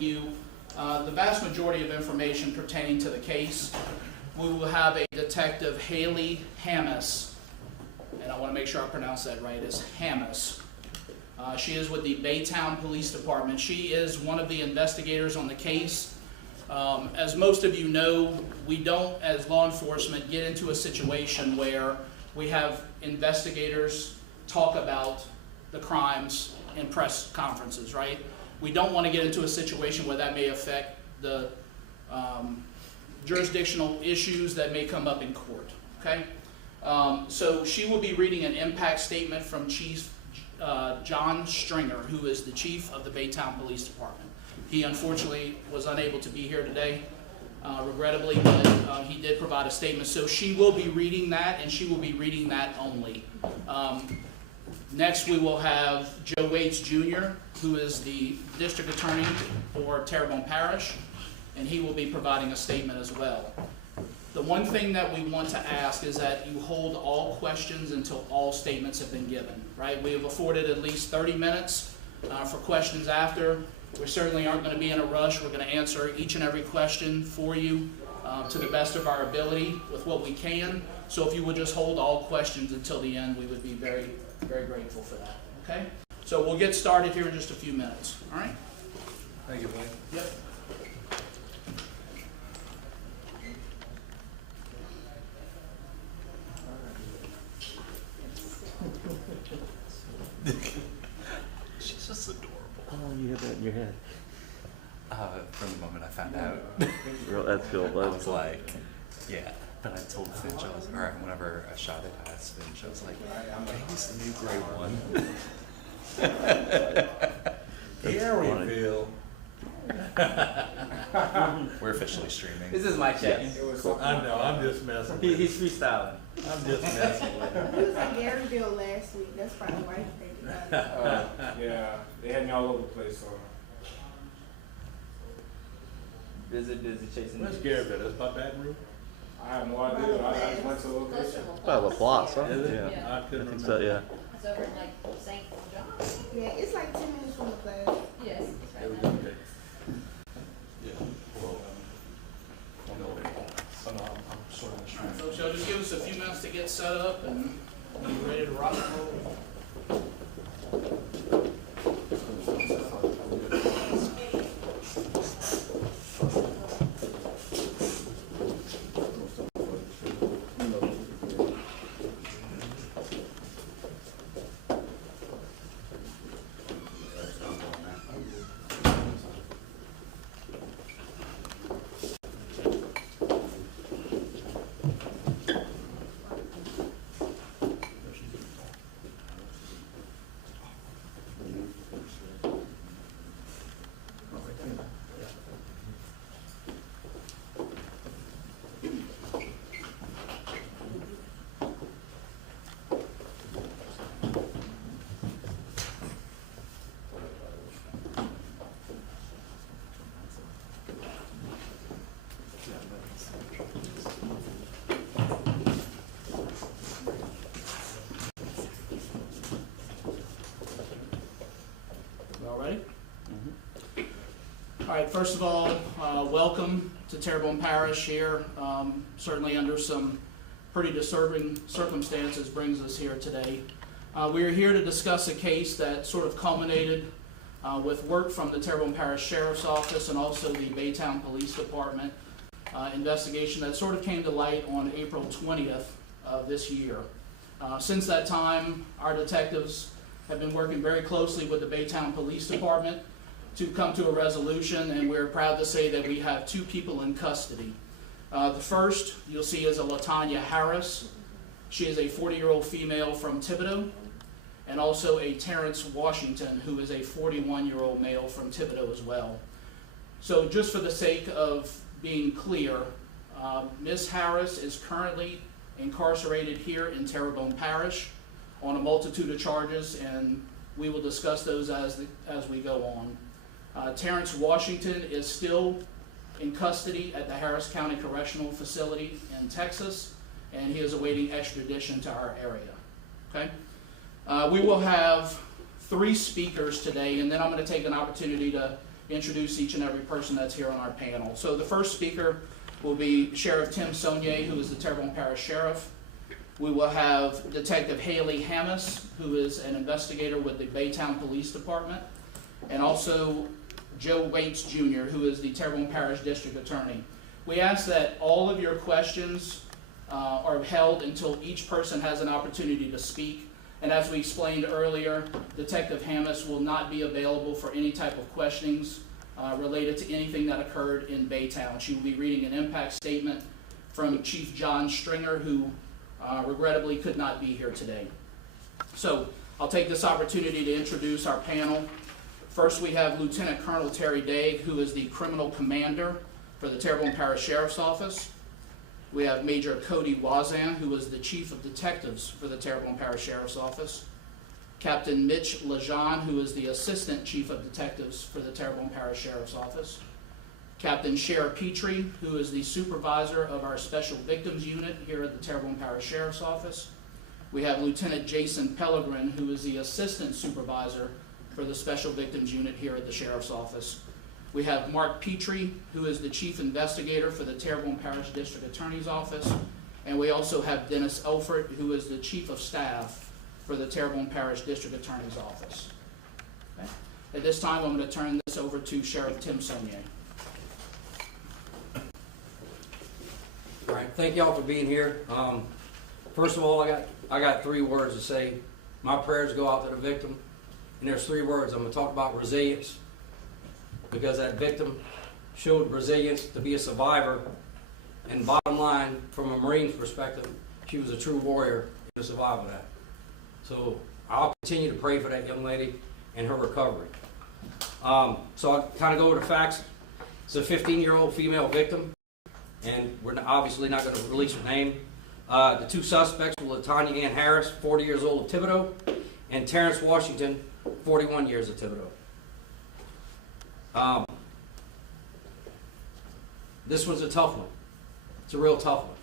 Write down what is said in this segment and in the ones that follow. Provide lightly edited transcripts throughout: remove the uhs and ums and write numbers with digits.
The vast majority of information pertaining to the case. We will have a Detective Haley Hammis, and I want to make sure I pronounce that right, it's Hammis. She is with the Baytown Police Department. She is one of the investigators on the case. As most of you know, we don't, as law enforcement, get into a situation where we have investigators talk about the crimes in press conferences, right? We don't want to get into a situation where that may affect the jurisdictional issues that may come up in court, okay? So she will be reading an impact statement from Chief John Stringer, who is the chief of the Baytown Police Department. He unfortunately was unable to be here today, regrettably, but he did provide a statement. So she will be reading that, and she will be reading that only. Next, we will have Joe Waits Jr., who is the district attorney for Terrebonne Parish, and he will be providing a statement as well. The one thing that we want to ask is that you hold all questions until all statements have been given, right? We have afforded at least 30 minutes for questions after. We certainly aren't going to be in a rush. We're going to answer each and every question for you to the best of our ability with what we can. So if you would just hold all questions until the end, we would be very, very grateful for that, okay? So we'll get started here in just a few minutes, all right? Thank you, Wayne. Yep. She's just adorable. Oh, you have that in your head. From the moment I found out, That's cool. I was like, yeah. But I told Finch, I was, or whenever I shot it, I asked Finch, I was like, can I use the new gray one? Here we feel. We're officially streaming. This is my check. I know, I'm just messing with He's freestyling. I'm just messing with it. He was in Garyville last week. That's probably why he picked it up. Yeah, they had me all over the place, so. Busy chasing. Where's Garyville? That's by Baton Rouge? I have no idea. I just went to a location. By La Place, huh? Is it? Yeah. I couldn't I think remember. so, yeah. It's over in like St. John. Yeah, it's like 10 minutes from the class. Yes, it's It was right now. okay. Yeah, well, So no, I'm sort of All right, folks, y'all just give us a few minutes to get set up and be ready to rock and roll. All ready? All right, first of all, welcome to Terrebonne Parish here. Certainly under some pretty disturbing circumstances brings us here today. We are here to discuss a case that sort of culminated with work from the Terrebonne Parish Sheriff's Office and also the Baytown Police Department investigation that sort of came to light on April 20th of this year. Since that time, our detectives have been working very closely with the Baytown Police Department to come to a resolution, and we're proud to say that we have two people in custody. The first you'll see is a LaTanya Harris. She is a 40-year-old female from Thibodaux, and also a Terrence Washington, who is a 41-year-old male from Thibodaux as well. So just for the sake of being clear, Ms. Harris is currently incarcerated here in Terrebonne Parish on a multitude of charges, and we will discuss those as we go on. Terrence Washington is still in custody at the Harris County Correctional Facility in Texas, and he is awaiting extradition to our area. Okay? We will have 3 speakers today, and then I'm going to take an opportunity to introduce each and every person that's here on our panel. So the first speaker will be Sheriff Tim Saunier, who is the Terrebonne Parish Sheriff. We will have Detective Haley Hammis, who is an investigator with the Baytown Police Department, and also Joe Waits Jr., who is the Terrebonne Parish District Attorney. We ask that all of your questions are held until each person has an opportunity to speak. And as we explained earlier, Detective Hammis will not be available for any type of questionings related to anything that occurred in Baytown. She will be reading an impact statement from Chief John Stringer, who regrettably could not be here today. So I'll take this opportunity to introduce our panel. First, we have Lieutenant Colonel Terry Daigle, who is the Criminal Commander for the Terrebonne Parish Sheriff's Office. We have Major Cody Wazan, who is the Chief of Detectives for the Terrebonne Parish Sheriff's Office. Captain Mitch Lejean, who is the Assistant Chief of Detectives for the Terrebonne Parish Sheriff's Office. Captain Shara Petrie, who is the Supervisor of our Special Victims Unit here at the Terrebonne Parish Sheriff's Office. We have Lieutenant Jason Pellegrin, who is the Assistant Supervisor for the Special Victims Unit here at the Sheriff's Office. We have Mark Petrie, who is the Chief Investigator for the Terrebonne Parish District Attorney's Office. And we also have Dennis Elford, who is the Chief of Staff for the Terrebonne Parish District Attorney's Office. Okay. At this time, I'm going to turn this over to Sheriff Tim Saunier. All right, thank y'all for being here. First of all, I got 3 words to say. My prayers go out to the victim, and there's 3 words. I'm going to talk about resilience, because that victim showed resilience to be a survivor, and bottom line, from a Marine's perspective, she was a true warrior to survive that. So I'll continue to pray for that young lady and her recovery. So I'll kind of go over the facts. It's a 15-year-old female victim, and we're obviously not going to release her name. The 2 suspects were LaTanya Ann Harris, 40 years old of Thibodaux, and Terrence Washington, 41 years of Thibodaux. This was a tough one. It's a real tough one.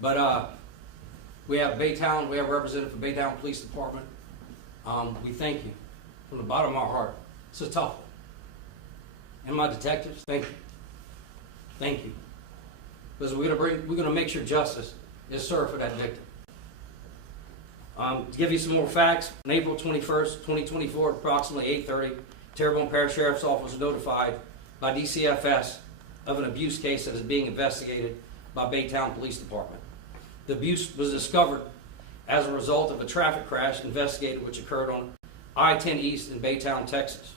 But we have Baytown, we have a representative for Baytown Police Department. We thank you from the bottom of our heart. It's a tough one. And my detectives, thank you. Thank you. Because we're gonna make sure justice is served for that victim. To give you some more facts, on April 21st, 2024, at approximately 8:30, Terrebonne Parish Sheriff's Office was notified by DCFS of an abuse case that is being investigated by Baytown Police Department. The abuse was discovered as a result of a traffic crash investigated which occurred on I-10 East in Baytown, Texas.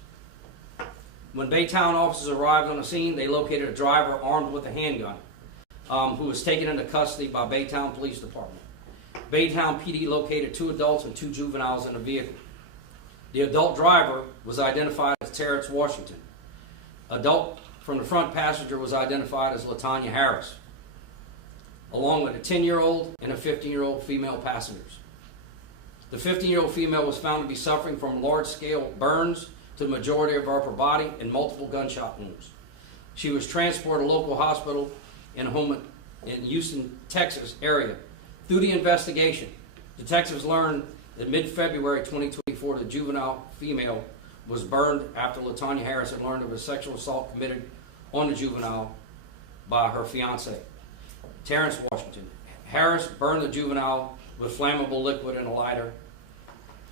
When Baytown officers arrived on the scene, they located a driver armed with a handgun who was taken into custody by Baytown Police Department. Baytown PD located 2 adults and 2 juveniles in a vehicle. The adult driver was identified as Terrence Washington. Adult from the front passenger was identified as LaTanya Harris, along with a 10-year-old and a 15-year-old female passengers. The 15-year-old female was found to be suffering from large-scale burns to the majority of her upper body and multiple gunshot wounds. She was transported to a local hospital in Houston, Texas area. Through the investigation, detectives learned that mid-February 2024, the juvenile female was burned after LaTanya Harris had learned of a sexual assault committed on the juvenile by her fiance, Terrence Washington. Harris burned the juvenile with flammable liquid and a lighter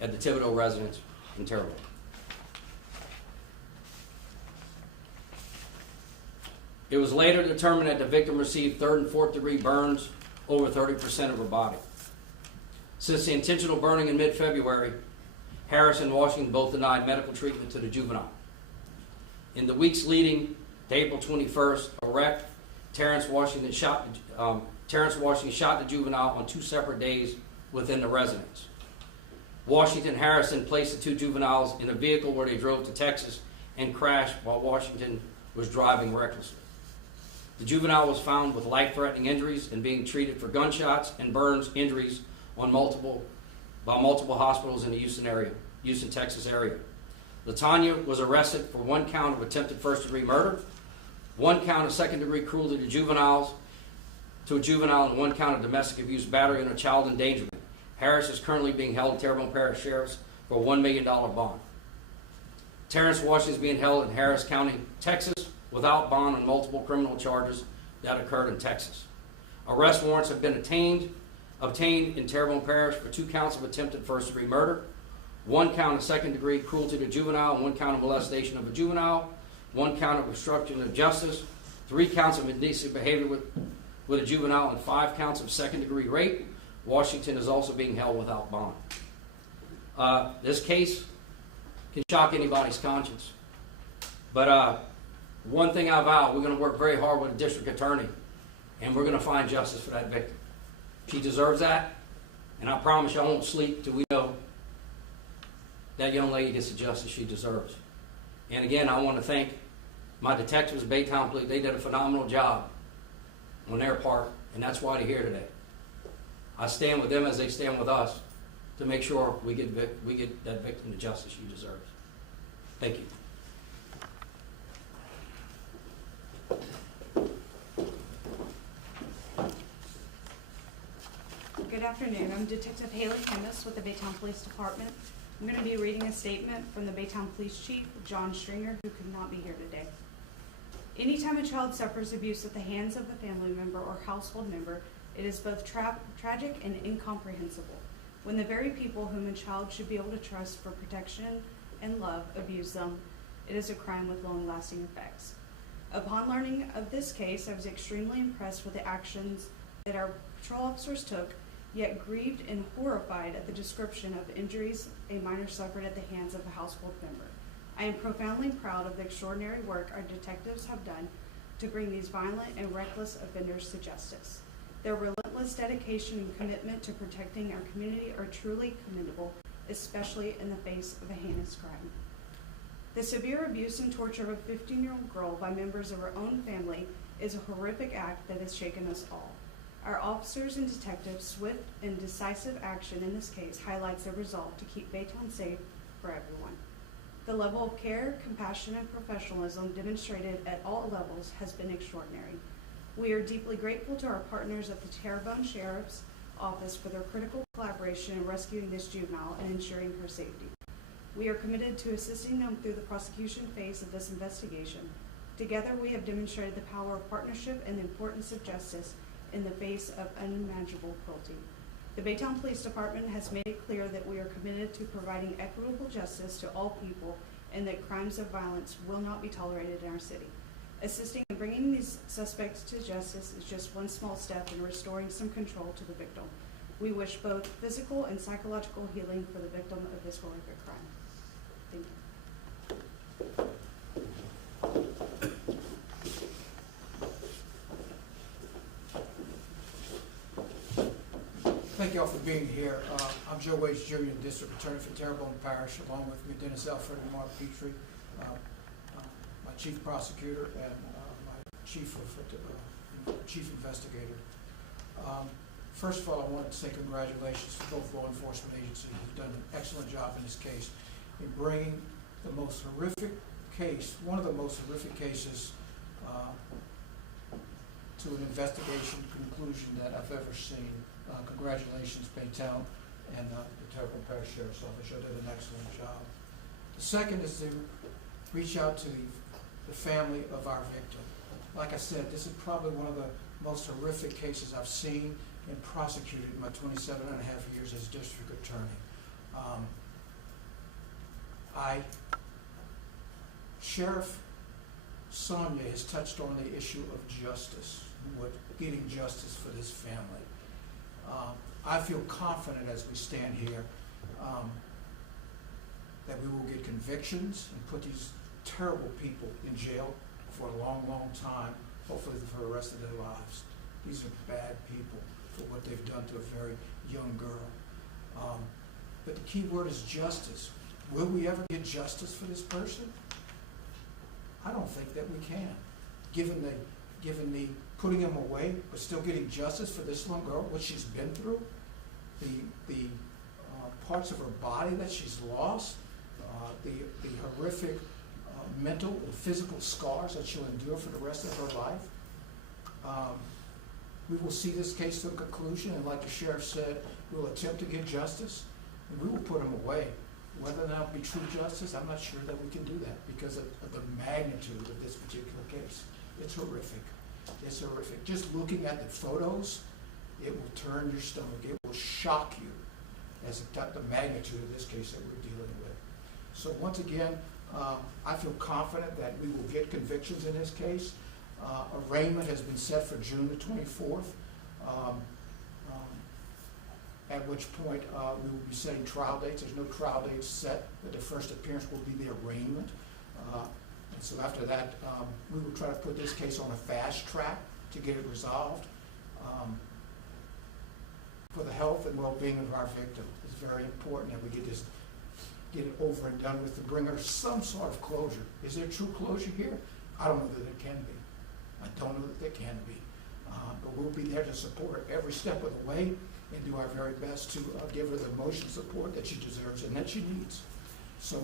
at the Thibodaux residence in Terrebonne. It was later determined that the victim received 3rd and 4th degree burns over 30% of her body. Since the intentional burning in mid-February, Harris and Washington both denied medical treatment to the juvenile. In the weeks leading to April 21st, a wreck, Terrence Washington shot the juvenile on 2 separate days within the residence. Washington and Harrison placed the 2 juveniles in a vehicle where they drove to Texas and crashed while Washington was driving recklessly. The juvenile was found with life-threatening injuries and being treated for gunshots and burns injuries by multiple hospitals in the Houston, Texas area. LaTanya was arrested for 1 count of attempted first-degree murder, 1 count of second-degree cruelty to a juvenile, and 1 count of domestic abuse, battery, and a child endangerment. Harris is currently being held at Terrebonne Parish Sheriff's for a $1 million bond. Terrence Washington is being held in Harris County, Texas, without bond on multiple criminal charges that occurred in Texas. Arrest warrants have been obtained in Terrebonne Parish for 2 counts of attempted first-degree murder, 1 count of second-degree cruelty to juvenile, and 1 count of molestation of a juvenile, 1 count of obstruction of justice, 3 counts of indecent behavior with a juvenile, and 5 counts of second-degree rape. Washington is also being held without bond. This case can shock anybody's conscience. But one thing I vow, we're going to work very hard with the district attorney, and we're going to find justice for that victim. She deserves that, and I promise you I won't sleep till we know that young lady gets the justice she deserves. And again, I want to thank my detectives at Baytown Police. They did a phenomenal job on their part, and that's why they're here today. I stand with them as they stand with us to make sure we get that victim the justice she deserves. Thank you. Good afternoon. I'm Detective Haley Hemis with the Baytown Police Department. I'm going to be reading a statement from the Baytown Police Chief, John Stringer, who could not be here today. Anytime a child suffers abuse at the hands of a family member or household member, it is both tragic and incomprehensible. When the very people whom a child should be able to trust for protection and love abuse them, it is a crime with long-lasting effects. Upon learning of this case, I was extremely impressed with the actions that our patrol officers took, yet grieved and horrified at the description of injuries a minor suffered at the hands of a household member. I am profoundly proud of the extraordinary work our detectives have done to bring these violent and reckless offenders to justice. Their relentless dedication and commitment to protecting our community are truly commendable, especially in the face of a heinous crime. The severe abuse and torture of a 15-year-old girl by members of her own family is a horrific act that has shaken us all. Our officers and detectives' swift and decisive action in this case highlights their resolve to keep Baytown safe for everyone. The level of care, compassion, and professionalism demonstrated at all levels has been extraordinary. We are deeply grateful to our partners at the Terrebonne Sheriff's Office for their critical collaboration in rescuing this juvenile and ensuring her safety. We are committed to assisting them through the prosecution phase of this investigation. Together, we have demonstrated the power of partnership and the importance of justice in the face of unimaginable cruelty. The Baytown Police Department has made it clear that we are committed to providing equitable justice to all people and that crimes of violence will not be tolerated in our city. Assisting in bringing these suspects to justice is just one small step in restoring some control to the victim. We wish both physical and psychological healing for the victim of this horrific crime. Thank you. Thank you all for being here. I'm Joe Waits Jr., District Attorney for Terrebonne Parish, along with me Dennis Alfred and Mark Petrie, my Chief Prosecutor and my Chief Investigator. First of all, I wanted to say congratulations to both law enforcement agencies. You've done an excellent job in this case in bringing the most horrific case, one of the most horrific cases, to an investigation conclusion that I've ever seen. Congratulations, Baytown and the Terrebonne Parish Sheriff's Office. You did an excellent job. The second is to reach out to the family of our victim. Like I said, this is probably one of the most horrific cases I've seen and prosecuted in my 27 and a half years as district attorney. Sheriff Sonia has touched on the issue of justice, getting justice for this family. I feel confident as we stand here that we will get convictions and put these terrible people in jail for a long, long time, hopefully for the rest of their lives. These are bad people for what they've done to a very young girl. But the key word is justice. Will we ever get justice for this person? I don't think that we can. Given the putting them away, but still getting justice for this little girl, what she's been through, the parts of her body that she's lost, the horrific mental and physical scars that she'll endure for the rest of her life. We will see this case to a conclusion, and like the sheriff said, we'll attempt to get justice, and we will put them away. Whether or not it'll be true justice, I'm not sure that we can do that because of the magnitude of this particular case. It's horrific. It's horrific. Just looking at the photos, it will turn your stomach. It will shock you as the magnitude of this case that we're dealing with. So once again, I feel confident that we will get convictions in this case. Arraignment has been set for June the 24th, at which point we will be setting trial dates. There's no trial dates set, but the first appearance will be the arraignment. And so after that, we will try to put this case on a fast track to get it resolved. For the health and well-being of our victim, it's very important that we get it over and done with to bring her some sort of closure. Is there true closure here? I don't know that there can be. I don't know that there can be. But we'll be there to support her every step of the way and do our very best to give her the emotional support that she deserves and that she needs. So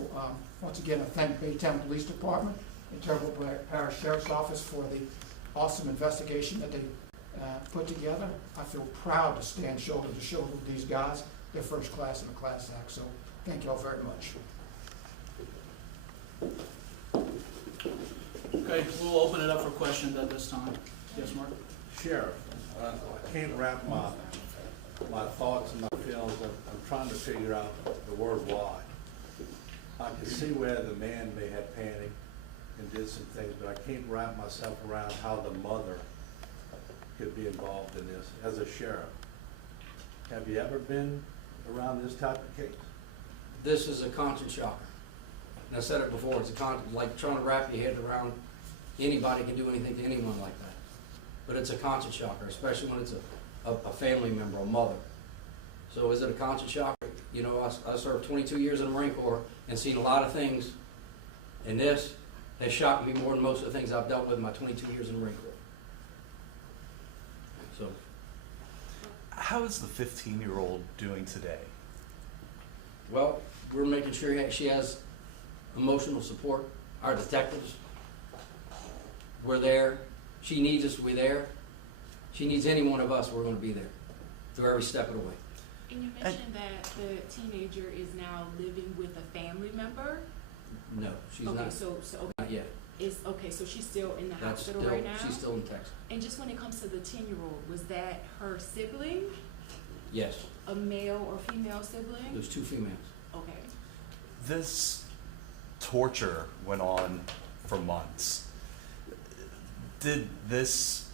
once again, I thank Baytown Police Department and Terrible Parish Sheriff's Office for the awesome investigation that they put together. I feel proud to stand shoulder to shoulder with these guys. They're first class in a class act. So thank you all very much. Okay, we'll open it up for questions at this time. Yes, Mark? Sheriff, I can't wrap my thoughts and my feelings. I'm trying to figure out the word why. I can see where the man may have panicked and did some things, but I can't wrap myself around how the mother could be involved in this. As a sheriff, have you ever been around this type of case? This is a constant shocker. And I said it before, it's like trying to wrap your head around anybody can do anything to anyone like that. But it's a constant shocker, especially when it's a family member, a mother. So is it a constant shocker? You know, I served 22 years in the Marine Corps and seen a lot of things, and this has shocked me more than most of the things I've dealt with in my 22 years in the Marine Corps. So, How is the 15-year-old doing today? well, we're making sure she has emotional support. Our detectives, we're there. She needs us, we're there. She needs any one of us, we're going to be there through every step of the way. And you mentioned that the teenager is now living with a family member? No, she's Okay, not. so okay. Not yet. Okay, so she's still in the That's hospital still, right now? she's still in Texas. And just when it comes to the 10-year-old, was that her sibling? Yes, A male or female sibling? there's two females. Okay. This torture went on for months. Did this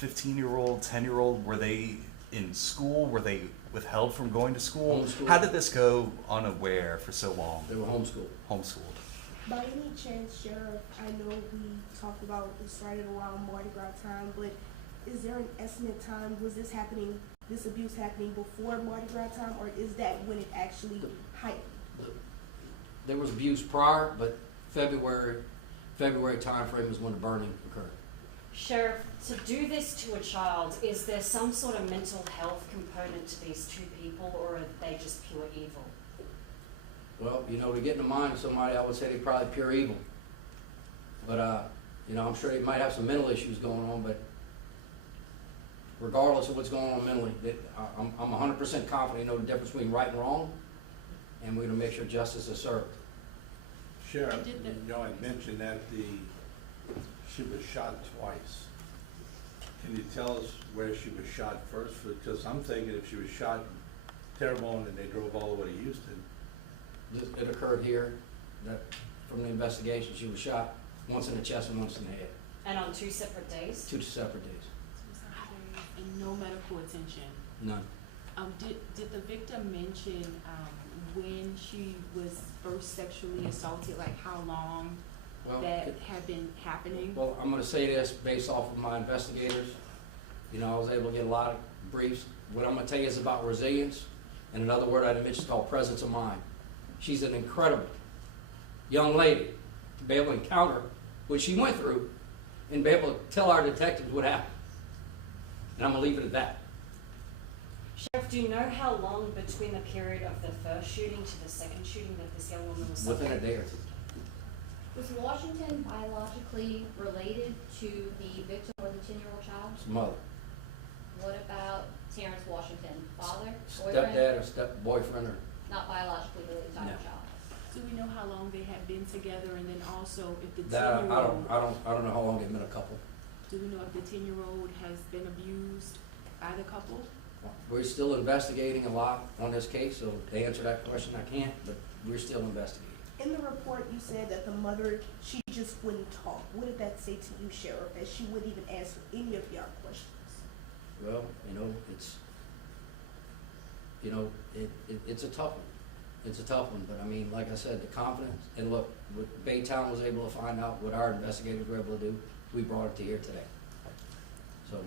15-year-old, 10-year-old, were they in school? Were they withheld from going to school? Homeschooled. How did this go unaware for so long? They were homeschooled. Homeschooled. By any chance, Sheriff, I know we talked about it started around Mardi Gras time, but is there an estimate time? Was this abuse happening before Mardi Gras time, or is that when it actually heightened? There was abuse prior, but February timeframe is when the burning occurred. Sheriff, to do this to a child, is there some sort of mental health component to these two people, or are they just pure evil? Well, you know, to get in the mind of somebody, I would say they're probably pure evil. But, you know, I'm sure they might have some mental issues going on, but regardless of what's going on mentally, I'm 100% confident they know the difference between right and wrong, and we're going to make sure justice is served. Sheriff, you know, I mentioned that she was shot twice. Can you tell us where she was shot first? Because I'm thinking if she was shot in Terrebonne and they drove all the way to Houston. It occurred here, that from the investigation, she was shot once in the chest and once in the head. And on 2 separate days? 2 separate days. And no medical attention? None. Did the victim mention when she was first sexually assaulted, like how long that had been happening? Well, I'm going to say this based off of my investigators. You know, I was able to get a lot of briefs. What I'm going to tell you is about resilience, and another word I mentioned is called presence of mind. She's an incredible young lady to be able to encounter what she went through and be able to tell our detectives what happened. And I'm going to leave it at that. Sheriff, do you know how long between the period of the first shooting to the second shooting that this young woman was Within a suffering? day or two. Was Washington biologically related to the victim or the 10-year-old child? His mother. What about Terrence Washington? Father? Boyfriend? Stepdad or step boyfriend or Not biologically related to No. our child? Do we know how long they had been together, and then also if the That, 10-year-old, I don't know how long they've been a couple. do we know if the 10-year-old has been abused by the couple? We're still investigating a lot on this case, so to answer that question, I can't, but we're still investigating. In the report, you said that the mother, she just wouldn't talk. What did that say to you, Sheriff, that she wouldn't even answer any of your questions? Well, it's a tough one. It's a tough one, but I mean, like I said, the confidence, and look, what Baytown was able to find out, what our investigators were able to do, we brought it to here today. So,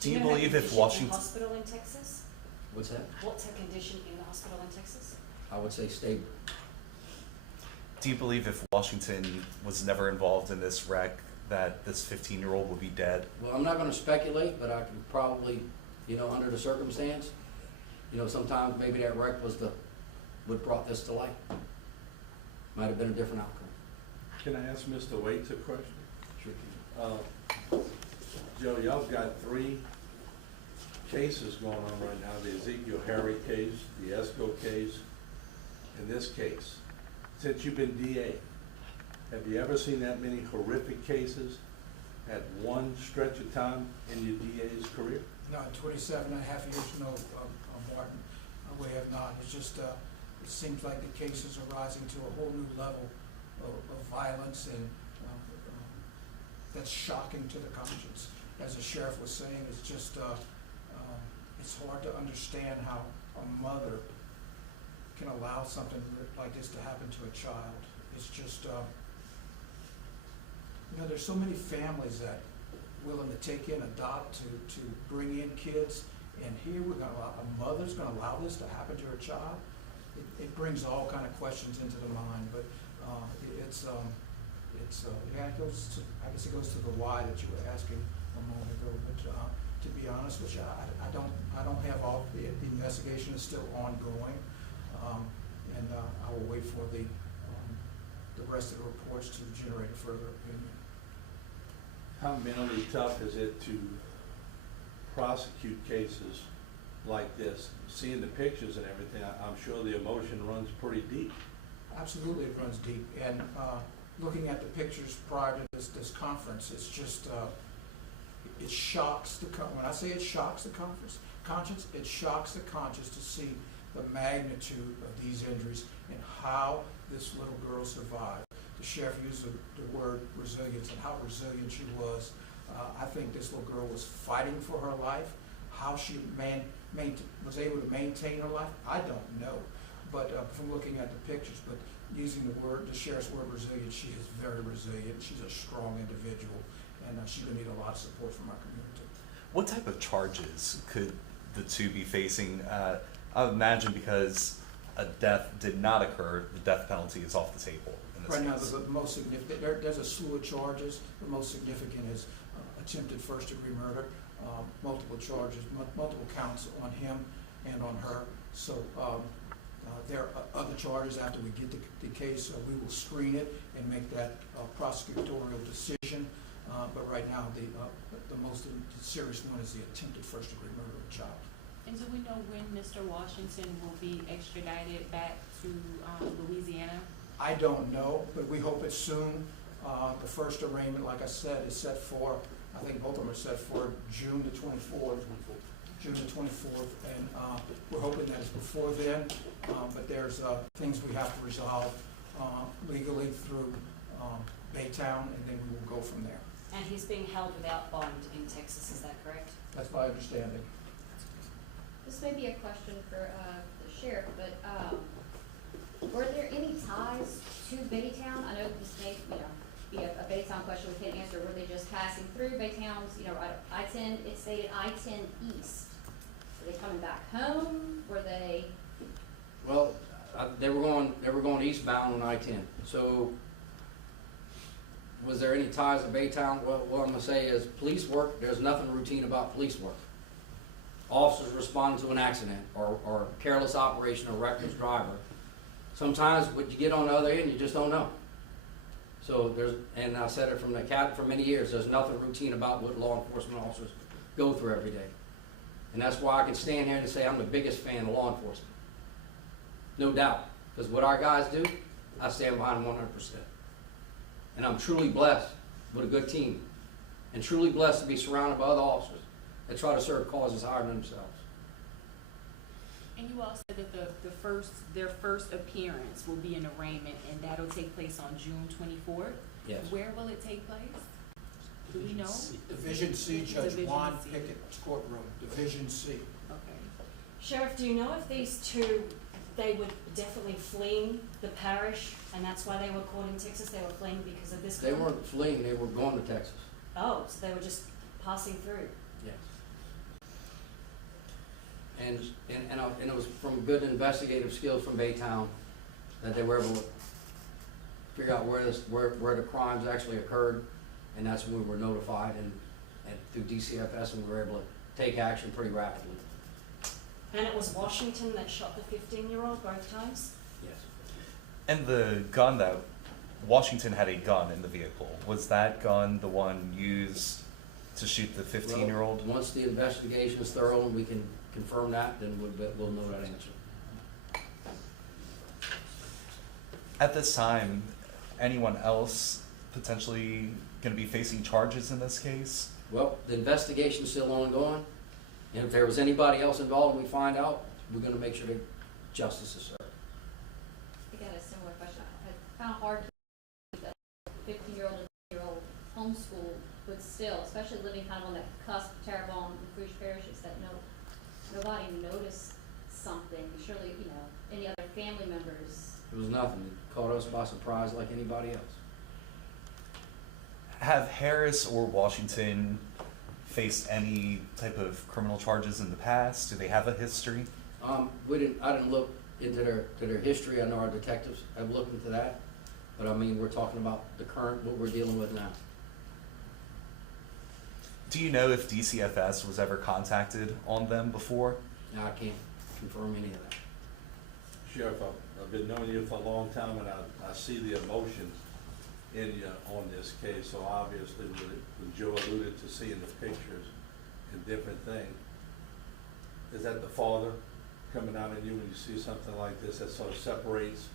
Do you know her believe if condition Washington? In hospital in Texas? what's that? What's her condition in the hospital in Texas? I would say stable. Do you believe if Washington was never involved in this wreck, that this 15-year-old would be dead? Well, I'm not gonna speculate, but I can probably, under the circumstance, sometimes maybe that wreck was what brought this to light. Might have been a different outcome. Can I ask Mr. Waits a question? Sure. Joe, y'all got 3 cases going on right now, the Ezekiel Harry case, the Esco case, and this case. Since you've been DA, have you ever seen that many horrific cases at one stretch of time in your DA's career? No, in 27 and a half years, no, Martin, we have not. It's just, it seems like the cases are rising to a whole new level of violence, and that's shocking to the conscience. As the sheriff was saying, it's just, it's hard to understand how a mother can allow something like this to happen to a child. It's just, there's so many families that willing to take in, adopt, to bring in kids, and here we're gonna allow, a mother's gonna allow this to happen to her child. It brings all kind of questions into the mind, but I guess it goes to the why that you were asking a moment ago. But to be honest with you, I don't have all the investigation is still ongoing, and I will wait for the rest of the reports to generate a further opinion. How mentally tough is it to prosecute cases like this? Seeing the pictures and everything, I'm sure the emotion runs pretty deep. Absolutely, it runs deep. And looking at the pictures prior to this conference, it's just, it shocks when I say it shocks the conscience, it shocks the conscience to see the magnitude of these injuries and how this little girl survived. The sheriff used the word resilience and how resilient she was. I think this little girl was fighting for her life. How she was able to maintain her life, I don't know. But from looking at the pictures, but using the sheriff's word resilient, she is very resilient. She's a strong individual, and she's going to need a lot of support from our community. What type of charges could the two be facing? I would imagine because a death did not occur, the death penalty is off the table. Right now, the most significant, there's a slew of charges. The most significant is attempted first-degree murder, multiple charges, multiple counts on him and on her. So there are other charges after we get the case. We will screen it and make that prosecutorial decision. But right now, the most serious one is the attempted first-degree murder of a child. And do we know when Mr. Washington will be extradited back to Louisiana? I don't know, but we hope it's soon. The first arraignment, like I said, is set for, I think both of them are set for June the 24th. June the 24th, and we're hoping that it's before then, but there's things we have to resolve legally through Baytown, and then we will go from there. And he's being held without bond in Texas, is that correct? That's my understanding. This may be a question for the sheriff, but were there any ties to Baytown? I know this may, be a Baytown question we can't answer. Were they just passing through Baytown's, I-10? It stated I-10 East. Were they coming back home? Were they? Well, they were going eastbound on I-10. So, was there any ties to Baytown? Well, what I'm gonna say is police work. There's nothing routine about police work. Officers respond to an accident or careless operation or reckless driver. Sometimes when you get on the other end, you just don't know. So and I said it from the captain for many years, there's nothing routine about what law enforcement officers go through every day. And that's why I can stand here and say I'm the biggest fan of law enforcement. No doubt. Because what our guys do, I stand behind 100%. And I'm truly blessed with a good team, and truly blessed to be surrounded by other officers that try to serve causes higher than themselves. And you all said that their first appearance will be an arraignment, and that'll take place on June 24th? Yes. Where will it take place? Do we know? Division C, Judge Division Juan C. Pickett's courtroom, Division C. Okay. Sheriff, do you know if these two, they were definitely fleeing the parish, and that's why they were caught in Texas? They were fleeing because of this? They crime? weren't fleeing, they were going to Texas. Oh, so they were just passing through. Yes. And it was from good investigative skills from Baytown that they were able to figure out where the crimes actually occurred, and that's when we were notified, and through DCFS, and we were able to take action pretty rapidly. And it was Washington that shot the 15-year-old both times? Yes. And the gun that Washington had a gun in the vehicle. Was that gun the one used to shoot the 15-year-old? Well, once the investigation is thorough and we can confirm that, then we'll know that answer. At this time, anyone else potentially going to be facing charges in this case? Well, the investigation's still ongoing, and if there was anybody else involved and we find out, we're gonna make sure that justice is served. I got a similar question. It's kind of hard to keep a 15-year-old and 20-year-old homeschool, but still, especially living kind of on that cusp of Terrebonne and Rouge parishes, that nobody noticed something. Surely, any other family members. It was nothing. It caught us by surprise like anybody else. Have Harris or Washington faced any type of criminal charges in the past? Do they have a history? I didn't look into their history. I know our detectives have looked into that, but I mean, we're talking about the current, what we're dealing with now. Do you know if DCFS was ever contacted on them before? Now, I can't confirm any of that. Sheriff, I've been knowing you for a long time, and I see the emotions in you on this case. So obviously, when Joe alluded to seeing the pictures and different things, is that the father coming out in you when you see something like this that sort of separates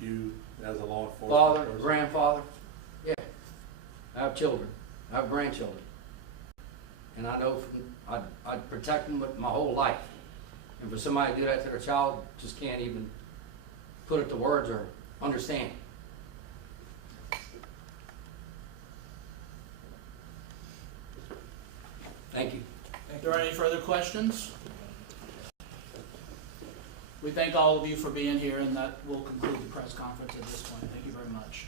you as a law enforcement Father, person? grandfather, yeah. I have children. I have grandchildren. And I know I'd protect them with my whole life. And for somebody to do that to their child, just can't even put it to words or understand. Thank you. If there are any further questions? We thank all of you for being here, and that will conclude the press conference at this point. Thank you very much.